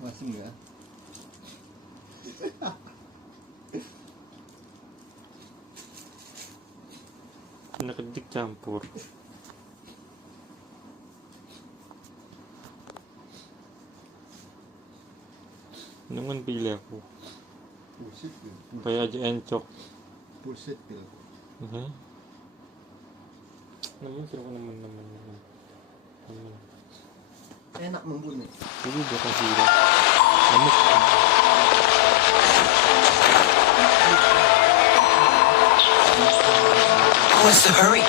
Masih enggak? Nakadik campur. Naman pili ako. Bullshit yun. Kaya aja encok. Bullshit pil ako. Naman sila ko naman. Enak membunuh. Jadi dia kasih dia. Lamuk. What's the hurry?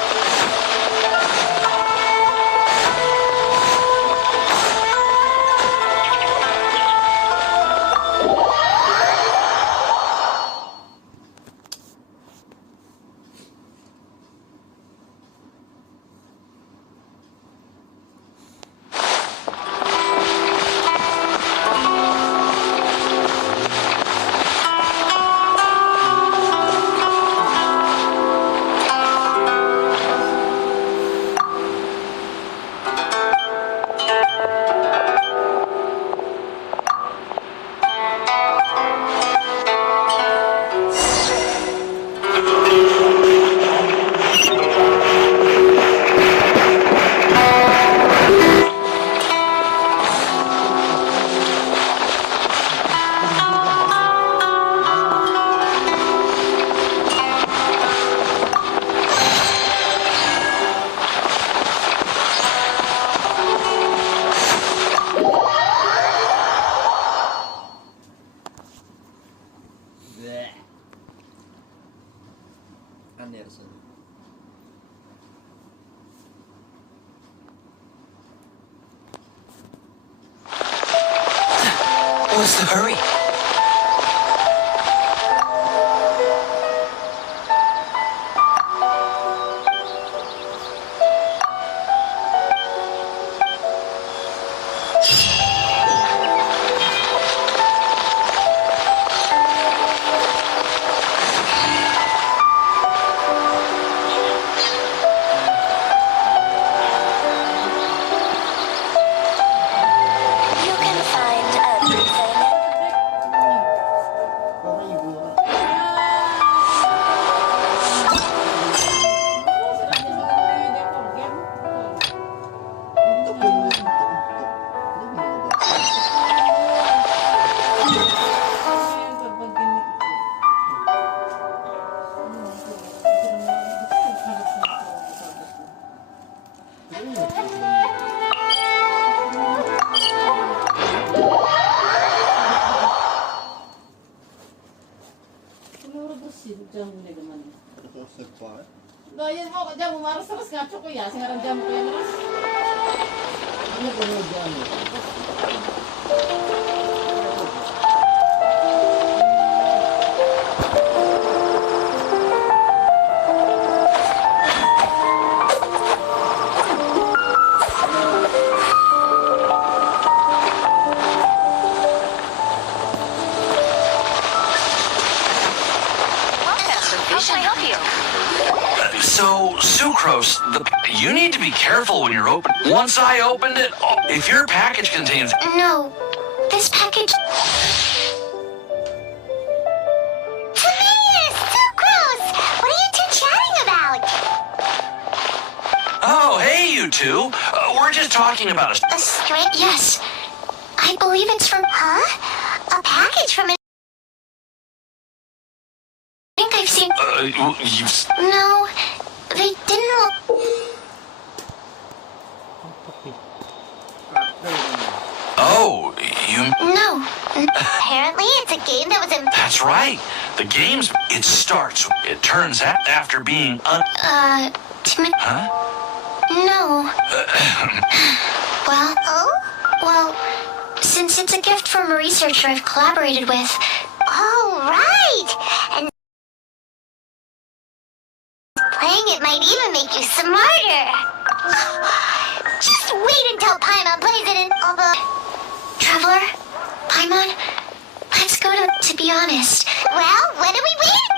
Anderson. What's the hurry? You can find everything. Doyan mo, jamu maras terus ngaco ko ya, sing aran jamu ko ya maras. Ini pengerjaan. How can I help you? So, Sucrose, you need to be careful when you're open. Once I opened it, if your package contains... No, this package. Tomatoes! So gross! What are you two chatting about? Oh, hey, you two. We're just talking about A string? Yes. I believe it's from. Huh? A package from. I think I've seen. you've... No, they didn't look. Oh, you... No. Apparently, it's a game that was in. That's right. The game's... It starts, it turns out, after being Huh? No. Well, well, since it's a gift from a researcher I've collaborated with. Oh, right! And playing it might even make you smarter. Just wait until Paimon plays it in all the... Traveler? Paimon? Let's go to be honest. Well, when do we win?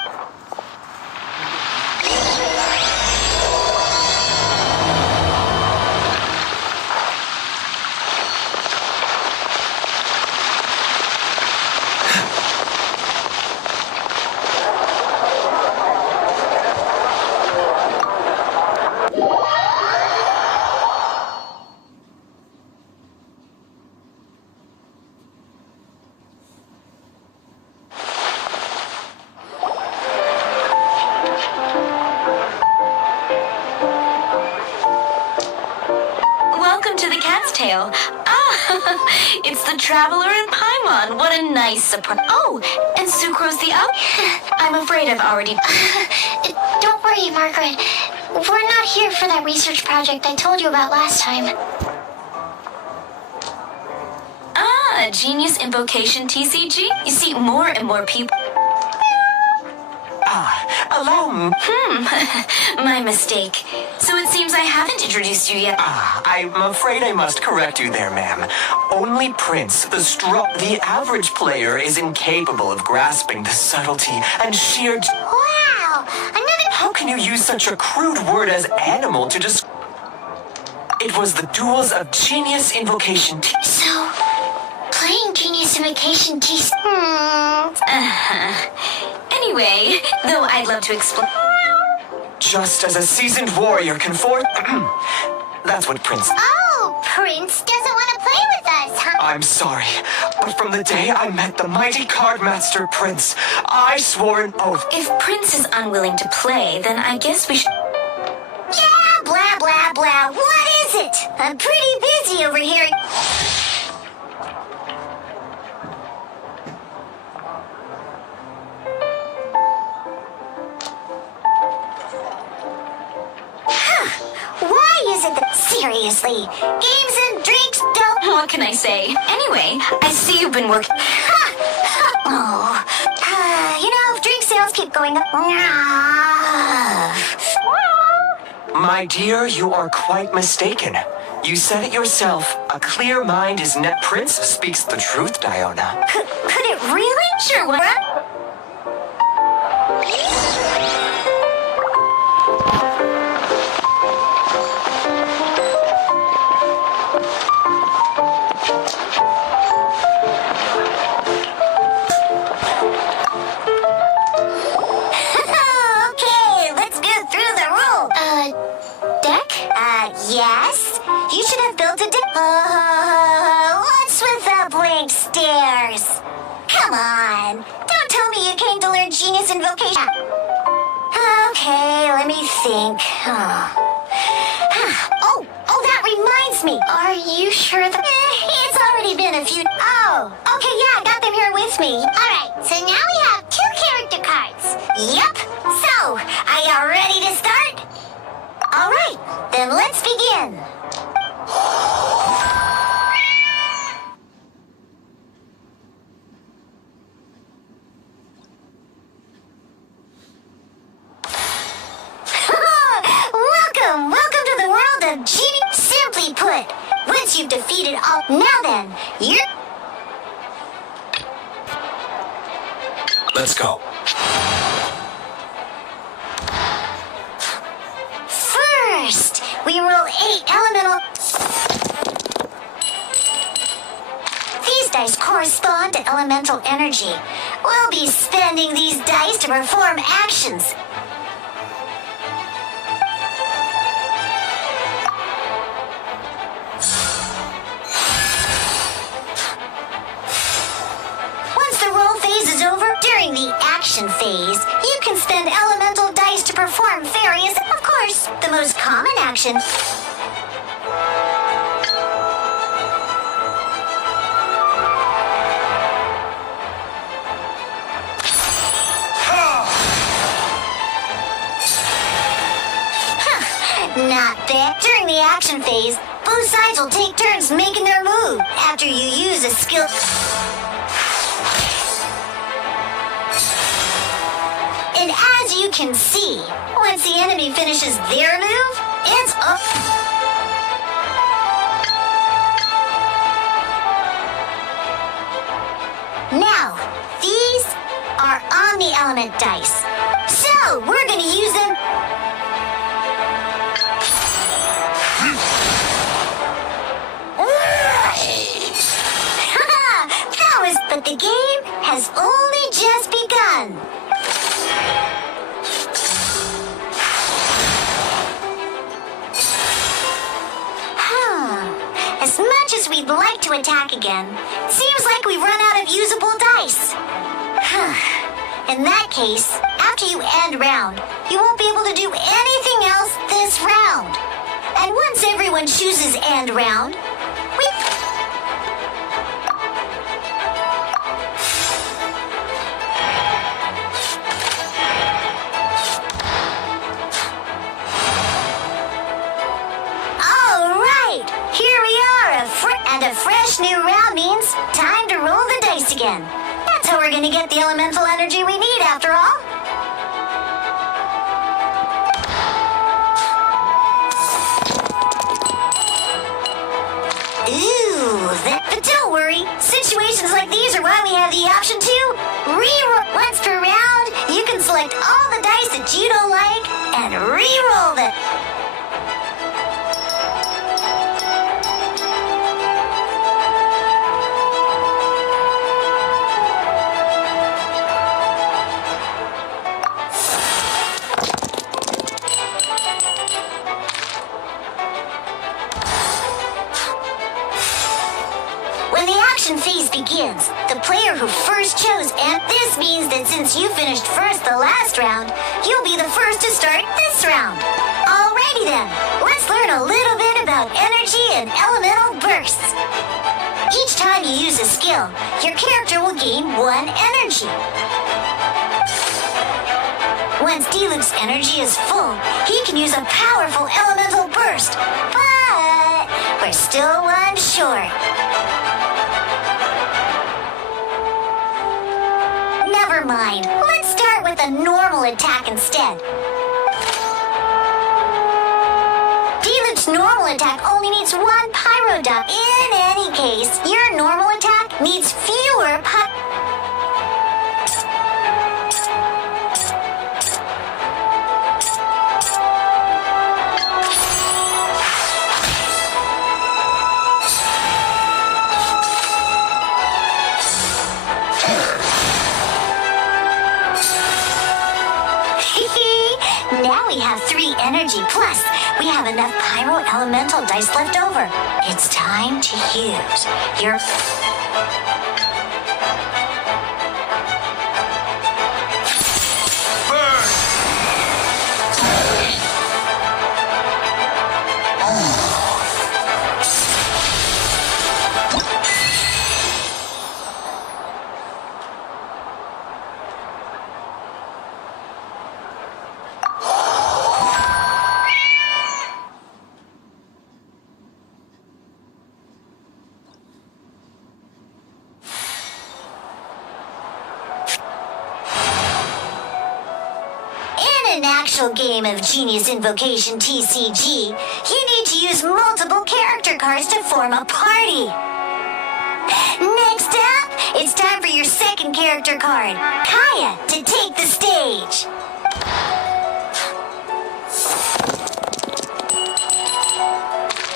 cat's tail. Ah, it's the Traveler and Paimon. What a nice surprise. Oh, and Sucrose the up. I'm afraid I've already... Don't worry, Margaret. We're not here for that research project I told you about last time. Ah, Genius Invocation TCG. You see, more and more people... Allow me. My mistake. So it seems I haven't introduced you yet. I'm afraid I must correct you there, ma'am. Only Prince, the average player, is incapable of grasping the subtlety and sheer... Wow! Another... How can you use such a crude word as animal to describe... It was the duels of Genius Invocation So, playing Genius Invocation Anyway, though I'd love to explain... Just as a seasoned warrior can That's what Prince... Oh, Prince doesn't want to play with us, huh? I'm sorry, but from the day I met the mighty cardmaster Prince, I swore an oath. If Prince is unwilling to play, then I guess we should... Yeah, blah, blah, blah. What is it? I'm pretty busy over here. Why is it that... Seriously, games and drinks don't... What can I say? Anyway, I see you've been working... Drink sales keep going up. My dear, you are quite mistaken. You said it yourself. A clear mind is net. Prince speaks the truth, Diona. Could it really? Sure, what? Yes? You should have built a what's with the blank stairs? Come on. Don't tell me you came to learn Genius Invocation. Okay, let me think. Oh, that reminds me. Are you sure that... it's already been a few... Oh, okay, yeah, I got them here with me. All right, so now we have 2 character cards. Yep. So, are you ready to start? All right, then let's begin. Welcome to the world of Genius. Simply put, once you've defeated all... Now then, you're... Let's go. First, we roll 8 elemental... These dice correspond to elemental energy. We'll be spending these dice to perform actions. Once the roll phase is over, during the action phase, you can spend elemental dice to perform various, of course, the most common action. Not bad. During the action phase, both sides will take turns making their move after you use a skill. And as you can see, once the enemy finishes their move, it's up. Now, these are omni-element dice. So, we're gonna use them. But the game has only just begun. As much as we'd like to attack again, it seems like we've run out of usable dice. In that case, after you end round, you won't be able to do anything else this round. And once everyone chooses end round, fresh new round means time to roll the dice again. That's how we're gonna get the elemental energy we need after all. But don't worry, situations like these are why we have the option to re-roll. Once per round, you can select all the dice that you don't like and re-roll them. When the action phase begins, the player who first chose, and this means that since you finished first the last round, you'll be the first to start this round. Alrighty then, let's learn a little bit about energy and elemental bursts. Each time you use a skill, your character will gain 1 energy. Once D-Luke's energy is full, he can use a powerful elemental burst, but we're still 1 short. Never mind. Let's start with a normal attack instead. D-Luke's normal attack only needs 1 pyro dot. In any case, your normal attack needs fewer Now we have 3 energy, plus we have enough pyro elemental dice left over. It's time to use your... In an actual game of Genius Invocation TCG, you need to use multiple character cards to form a party. Next up, it's time for your second character card, Kaya, to take the stage.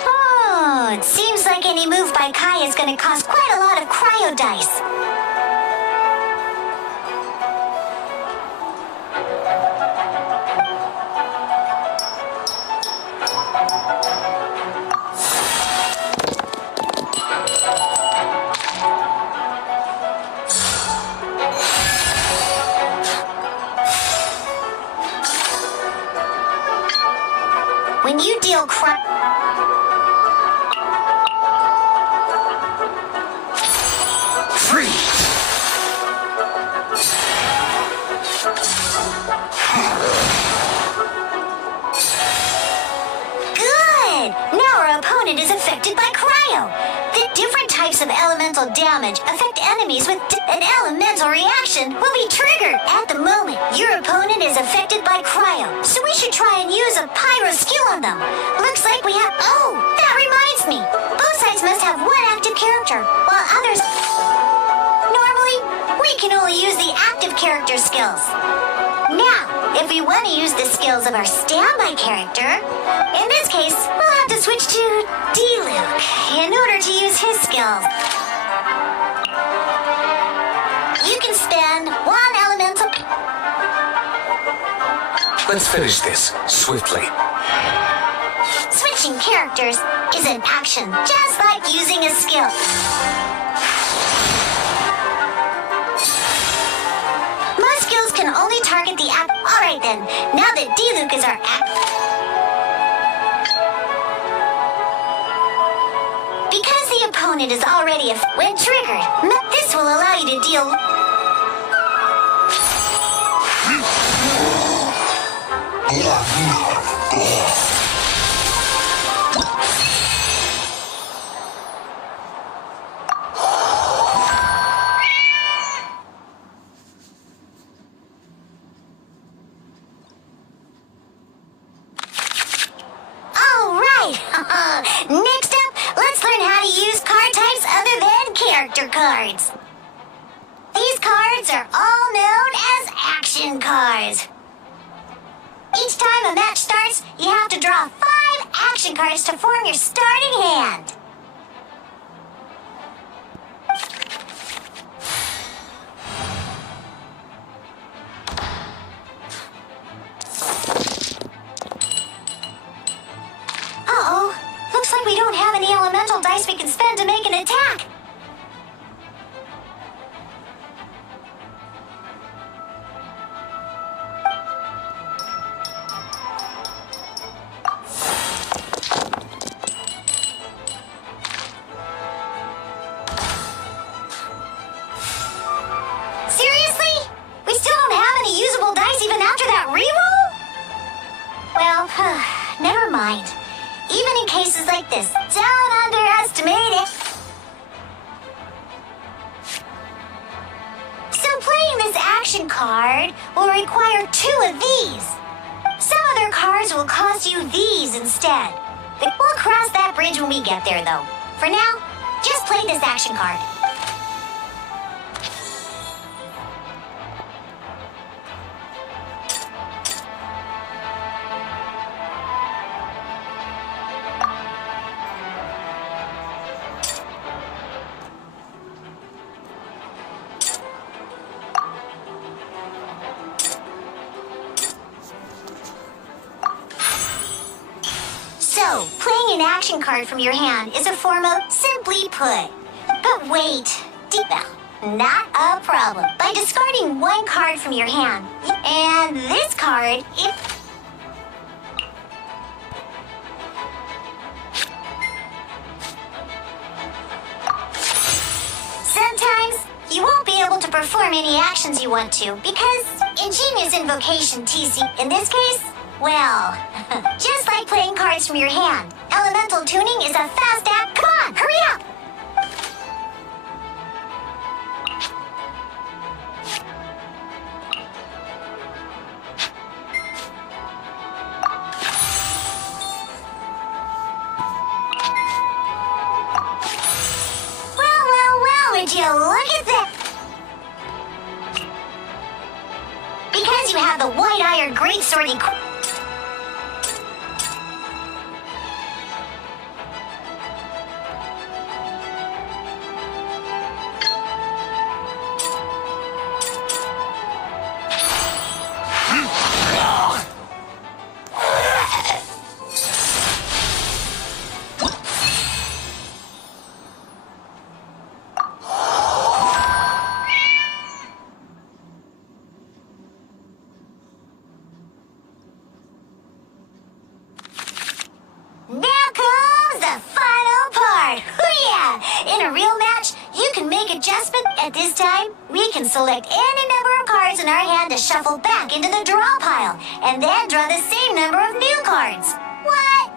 Oh, it seems like any move by Kaya is going to cost quite a lot of cryo dice. When you deal Freeze! Good! Now our opponent is affected by cryo. The different types of elemental damage affect enemies with an elemental reaction will be triggered. At the moment, your opponent is affected by cryo, so we should try and use a pyro skill on them. Looks like we have... Oh, that reminds me. Both sides must have 1 active character, while others... Normally, we can only use the active character skills. Now, if we want to use the skills of our standby character, in this case, we'll have to switch to D-Luke in order to use his skills. You can spend 1 elemental... Let's finish this swiftly. Switching characters is an action, just like using a skill. Most skills can only target the act. Alright then, now that D-Luke is our act... Because the opponent is already when triggered, this will allow you to deal... character cards. These cards are all known as action cards. Each time a match starts, you have to draw 5 action cards to form your starting hand. Uh-oh. Looks like we don't have any elemental dice we can spend to make an attack. Seriously? We still don't have any usable dice even after that reroll? Well, never mind. Even in cases like this, don't underestimate it. So playing this action card will require 2 of these. Some other cards will cost you these instead. We'll cross that bridge when we get there, though. For now, just play this action card. So, playing an action card from your hand is a form of simply put. But wait, not a problem. By discarding 1 card from your hand, and this card, sometimes you won't be able to perform any actions you want to because ingenious invocation TC, in this case, well, just like playing cards from your hand, elemental tuning is a fast act. Come on, hurry up! Well, would you look at that? Because you have the white iron greatsword equipped. Now comes the final part! Hoo-yeah! In a real match, you can make adjustments. At this time, we can select any number of cards in our hand to shuffle back into the draw pile, and then draw the same number of new cards. What?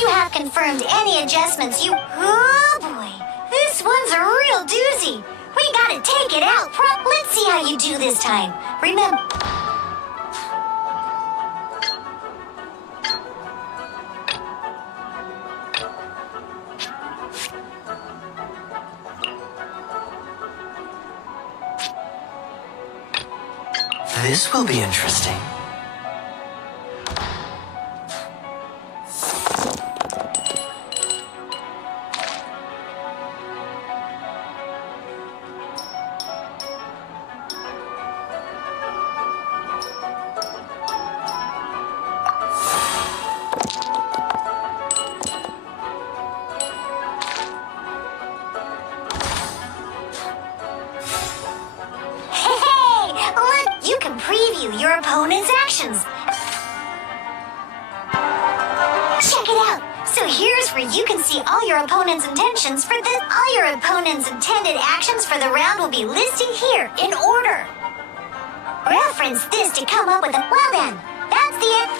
You have confirmed any adjustments Oh boy, this one's a real doozy. We gotta take it out. Let's see how you do this time. Remember... This will be interesting. Your opponent's actions. Check it out. So here's place where you can see all your opponent's intentions for this. All your opponent's intended actions for the round will be listed here in order. Reference this to come up with a... Well then, that's the end.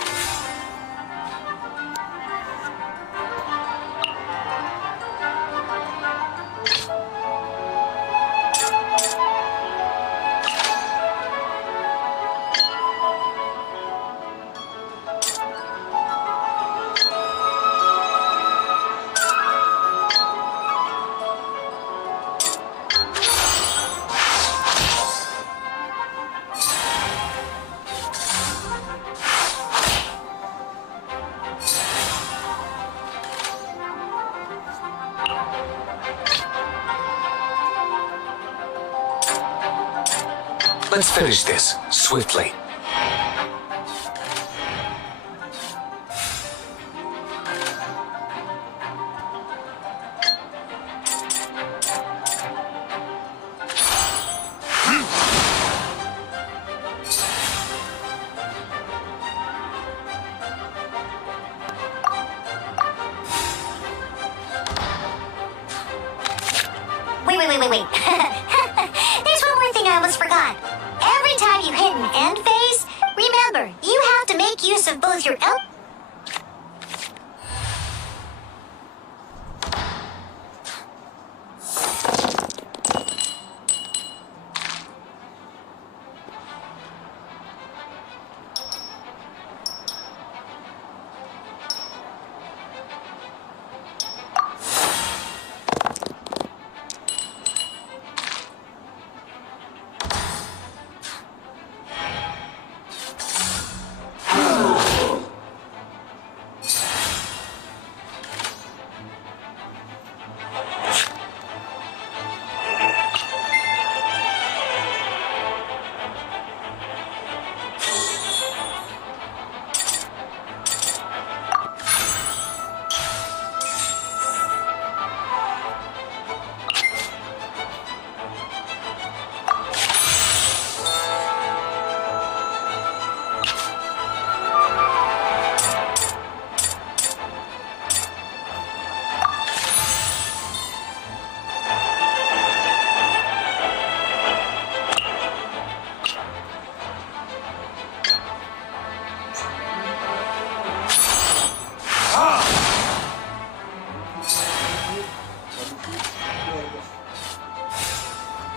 Let's finish this swiftly. Wait. There's one more thing I almost forgot. Every time you hit an end phase, remember, you have to make use of both your L...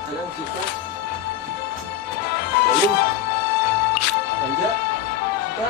Ayan, kita. Ayun. Anja. Kita.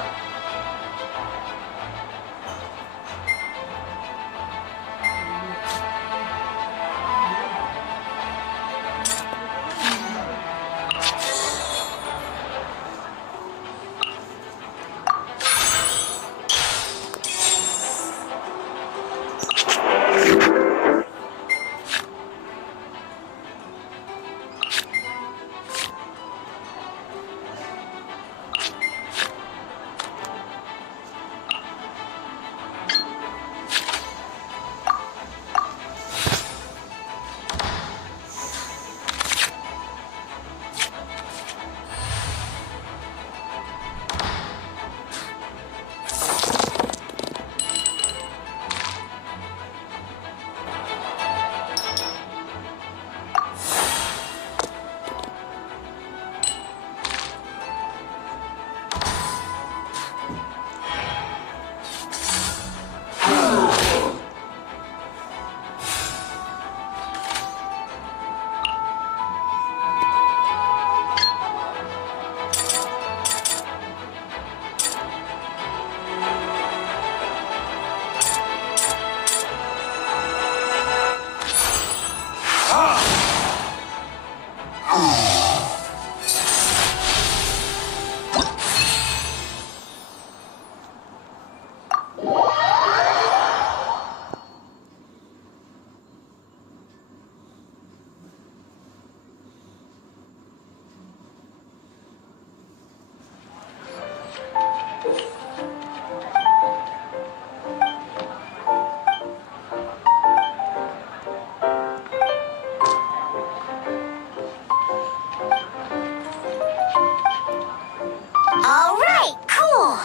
All right, cool.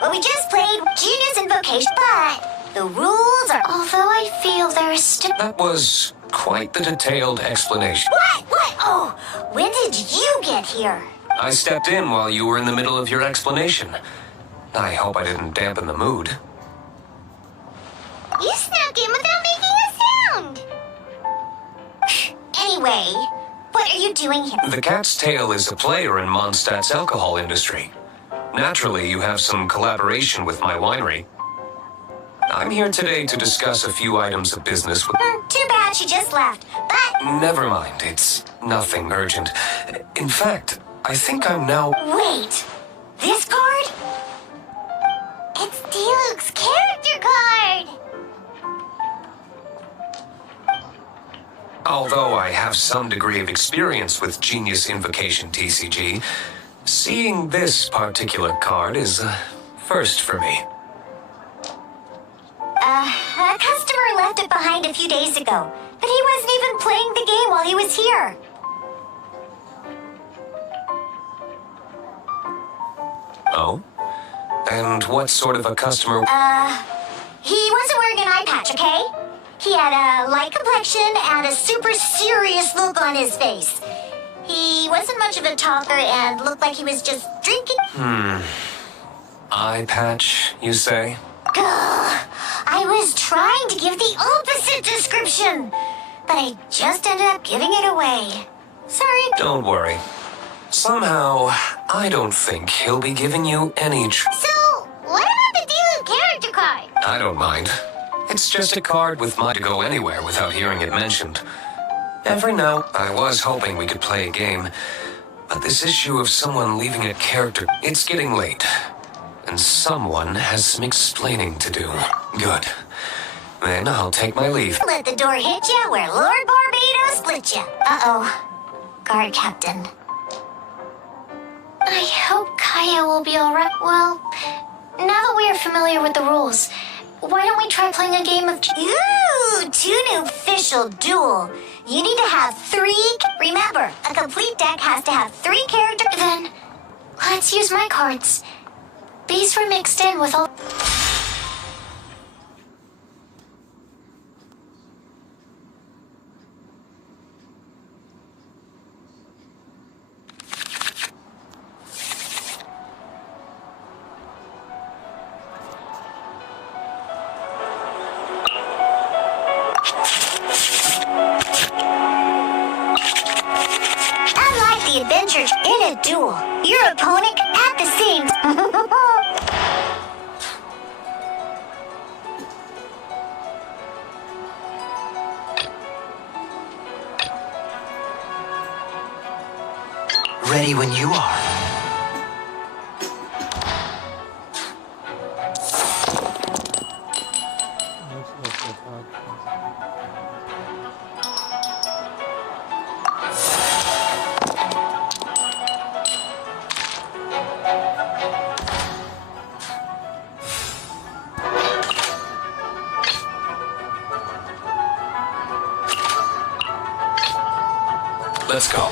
Well, we just played Genius Invocation, but the rules are. Although I feel there's still. That was quite the detailed explanation. What? Oh, when did you get here? I stepped in while you were in the middle of your explanation. I hope I didn't dampen the mood. You snuck in without making a sound. Anyway, what are you doing here? The Cat's Tail is a player in Mondstadt's alcohol industry. Naturally, you have some collaboration with my winery. I'm here today to discuss a few items of business with... Too bad she just left, but... Never mind, it's nothing urgent. In fact, I think I'm now... Wait, this card? It's Diluc's character card! Although I have some degree of experience with Genius Invocation TCG, seeing this particular card is a first for me. A customer left it behind a few days ago, but he wasn't even playing the game while he was here. Oh? And what sort of a customer... He wasn't wearing an eye patch, okay? He had a light complexion and a super serious look on his face. He wasn't much of a talker and looked like he was just drinking. Eye patch, you say? Ugh, I was trying to give the opposite description, but I just ended up giving it away. Sorry. Don't worry. Somehow, I don't think he'll be giving you any So, what about the Diluc character card? I don't mind. It's just a card with mine to go anywhere without hearing it mentioned. Every now, I was hoping we could play a game, but this issue of someone leaving a character, it's getting late. And someone has some explaining to do. Good. Then I'll take my leave. Let the door hit ya where Lord Barbados split ya. Uh-oh. Guard captain. I hope Kaya will be alright. Well, now that we are familiar with the rules, why don't we try playing a game of... Ooh, Toon official duel. You need to have 3... Remember, a complete deck has to have 3 characters. Then, let's use my cards. These were mixed in with all... Unlike the adventures in a duel, your opponent at the same... Ready when you are. Let's go.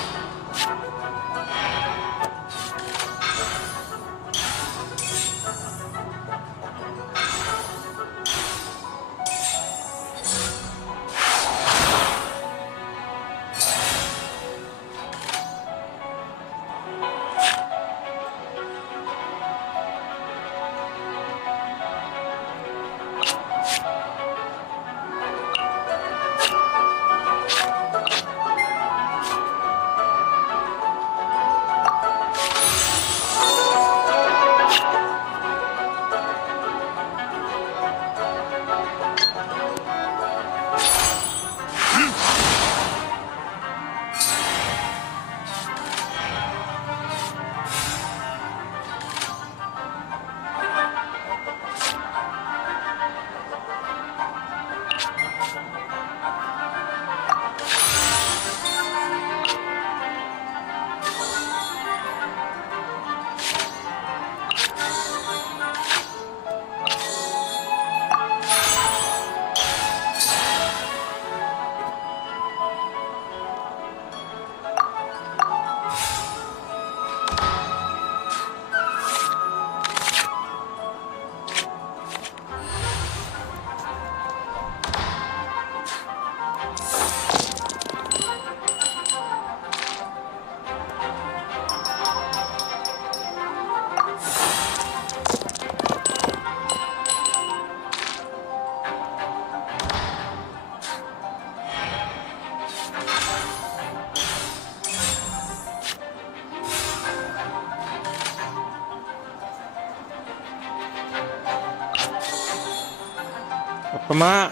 Apa mak?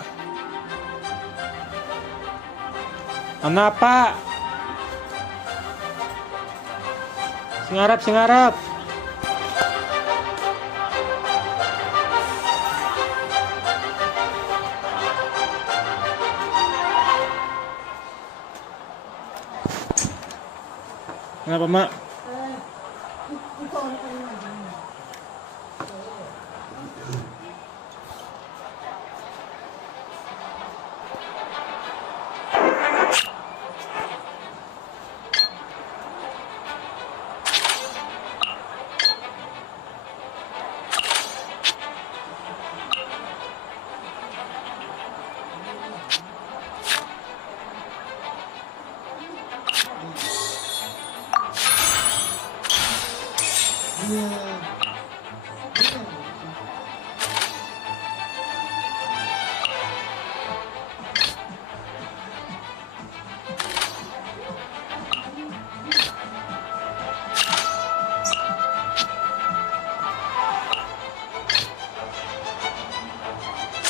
Ano pa? Singarap, singarap. Kenapa mak?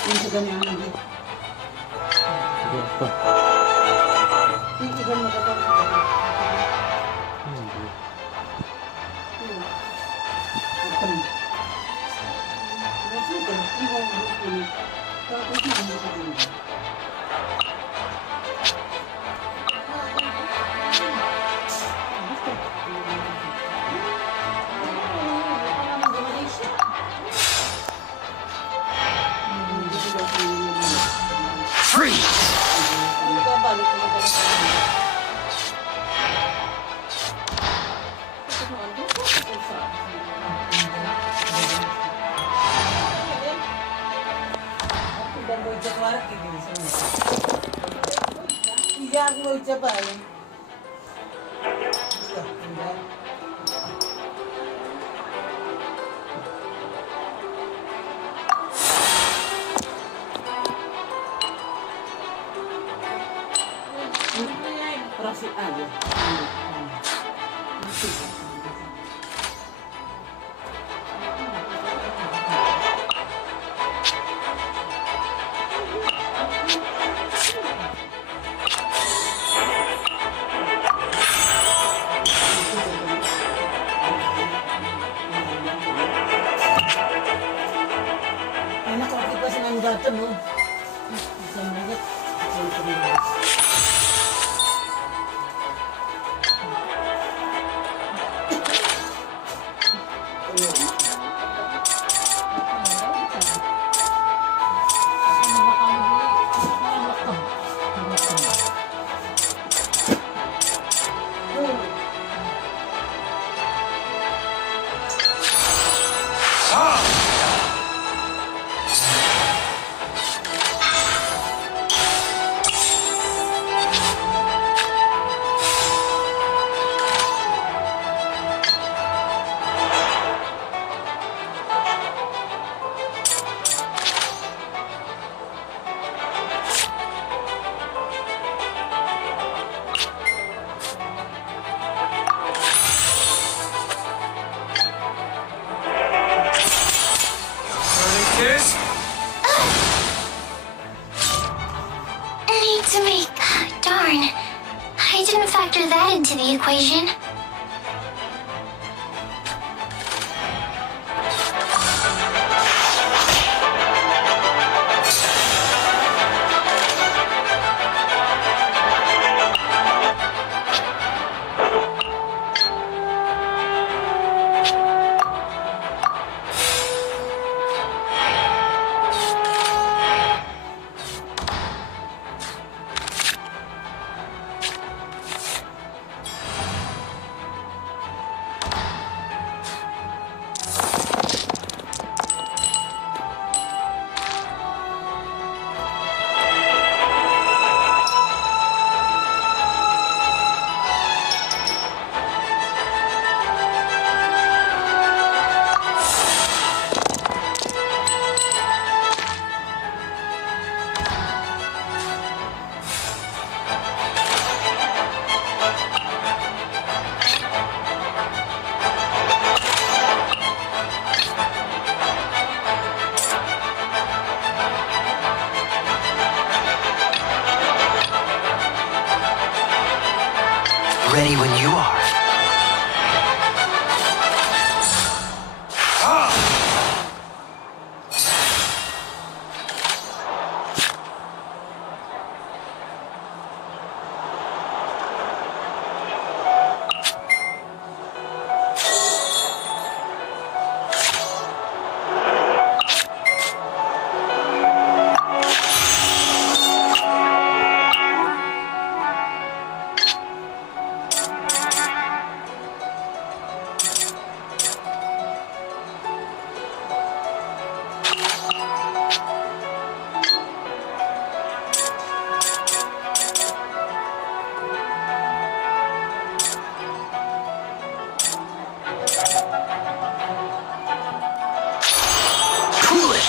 Yung sa ganyan lagi. Sige apa? Iigan mo ka pa. Hindi. Iya, aku mau coba ya. Perasaan aja. Enak kalau kita senang datang loh. Bisa banget. Need to make. Darn. I didn't factor that into the equation. Ready when you are. Cool it!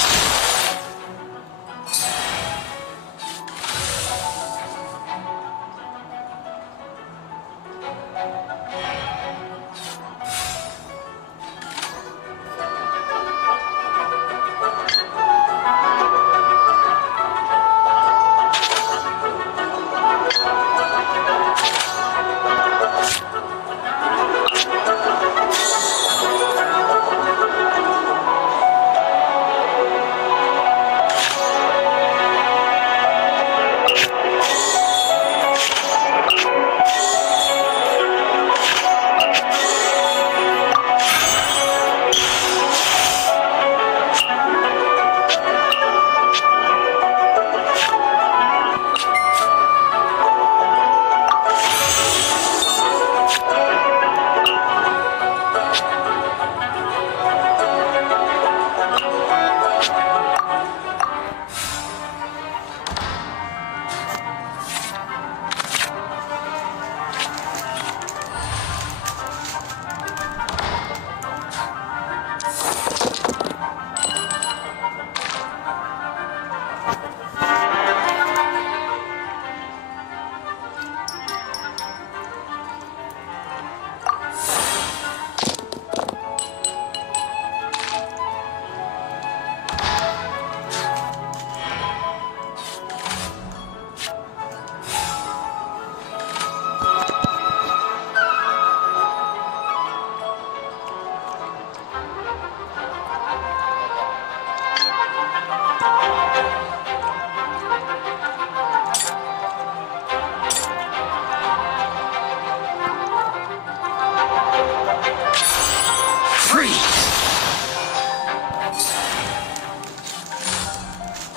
Freeze!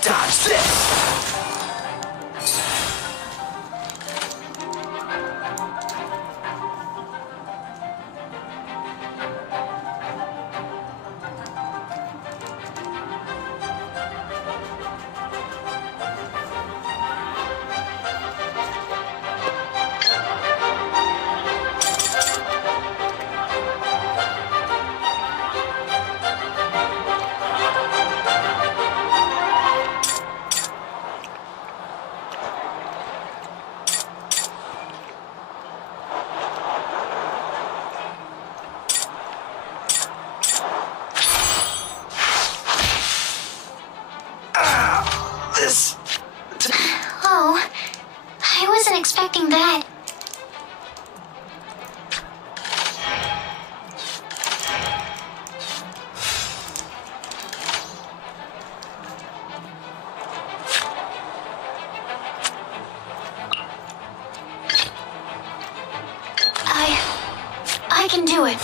Dodge this! This... Oh, I wasn't expecting that. I can do it.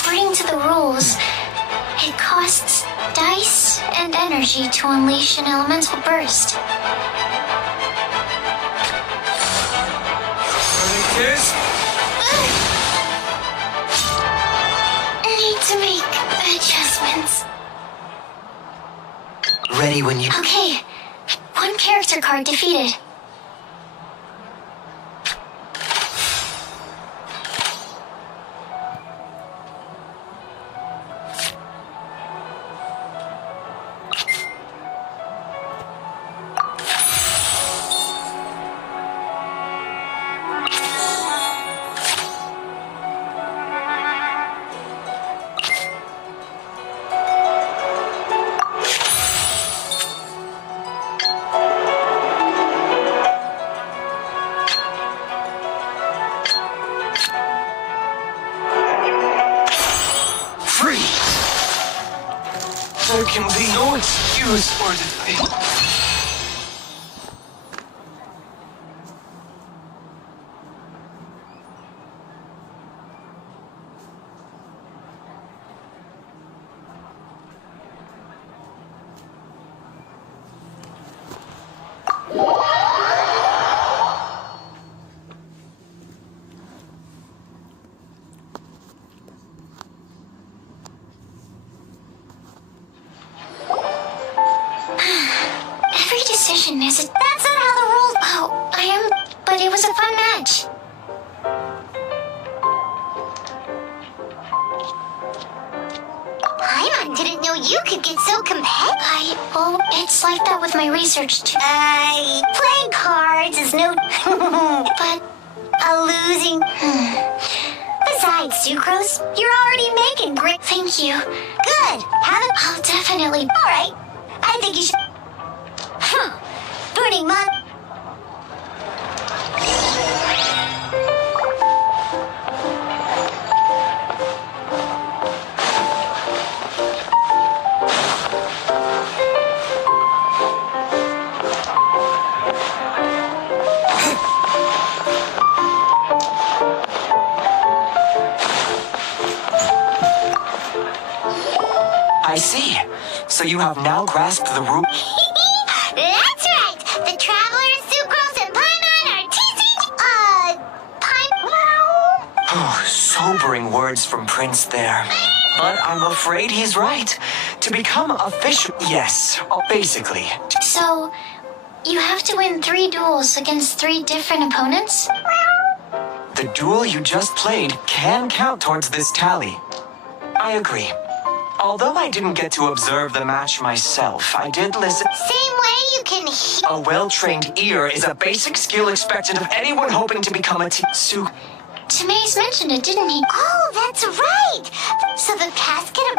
According to the rules, it costs dice and energy to unleash an elemental burst. Kiss? Need to make adjustments. Ready when you... Okay, one character card defeated. There can be no excuse for defeat. Every decision is a... That's not how the rules... Oh, I am... But it was a fun match. Paimon didn't know you could get so competitive. Well, it's like that with my research too. Playing cards is no... but a losing... Besides, Sucrose, you're already making great... Thank you. Good. I'll definitely... All right. I think you should... Burning month. I see. So you have now grasped the root... That's right. The Travelers, Sucrose, and Paimon are teasing... Oh, sobering words from Prince there. But I'm afraid he's right. To become official... Yes, basically. So, you have to win 3 duels against 3 different opponents? The duel you just played can count towards this tally. I agree. Although I didn't get to observe the match myself, I did listen. Same way you can hear... A well-trained ear is a basic skill expected of anyone hoping to become a Tamaeus mentioned it, didn't he? Oh, that's right! So the casket of...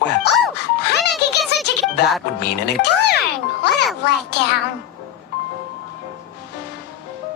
well, Oh! Paimon can get such a... that would mean an... Darn! What a letdown.